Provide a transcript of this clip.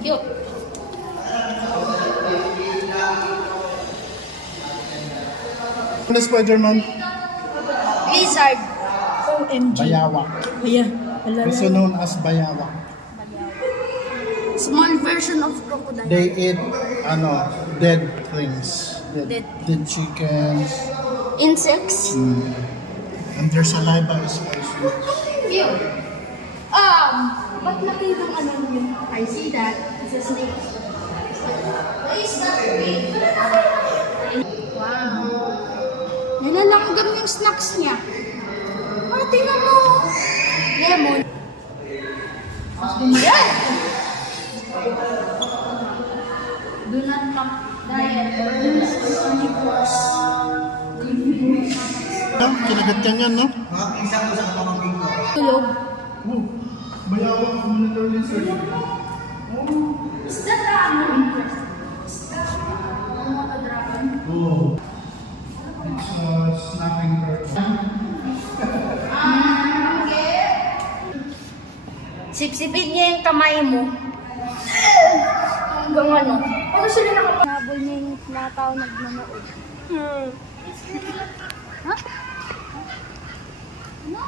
Cute. Ano Spider-Man? Lizard. OMG. Bayawak. Ayan. Also known as bayawak. Small version of crocodile. They eat dead things. Dead chickens. Insects. And their saliva is also. Cute. Ba't nakita ng ano yun? I see that. It's a snake. Why is that big? Wow. Nilalanggam yung snacks niya. Tingnan mo. Lemon. Yan! Do not come diet. Kinagat ka yan, no? Tulog. Oh, bayawak monitor lizard. Is that dragon? Is that dragon? Oh. It's a snapping turtle. Okay. Sipsipin niya yung kamay mo. Hanggang ano? Ano sila nakapaghabol niya yung tao nagmanood? Ha? Ano?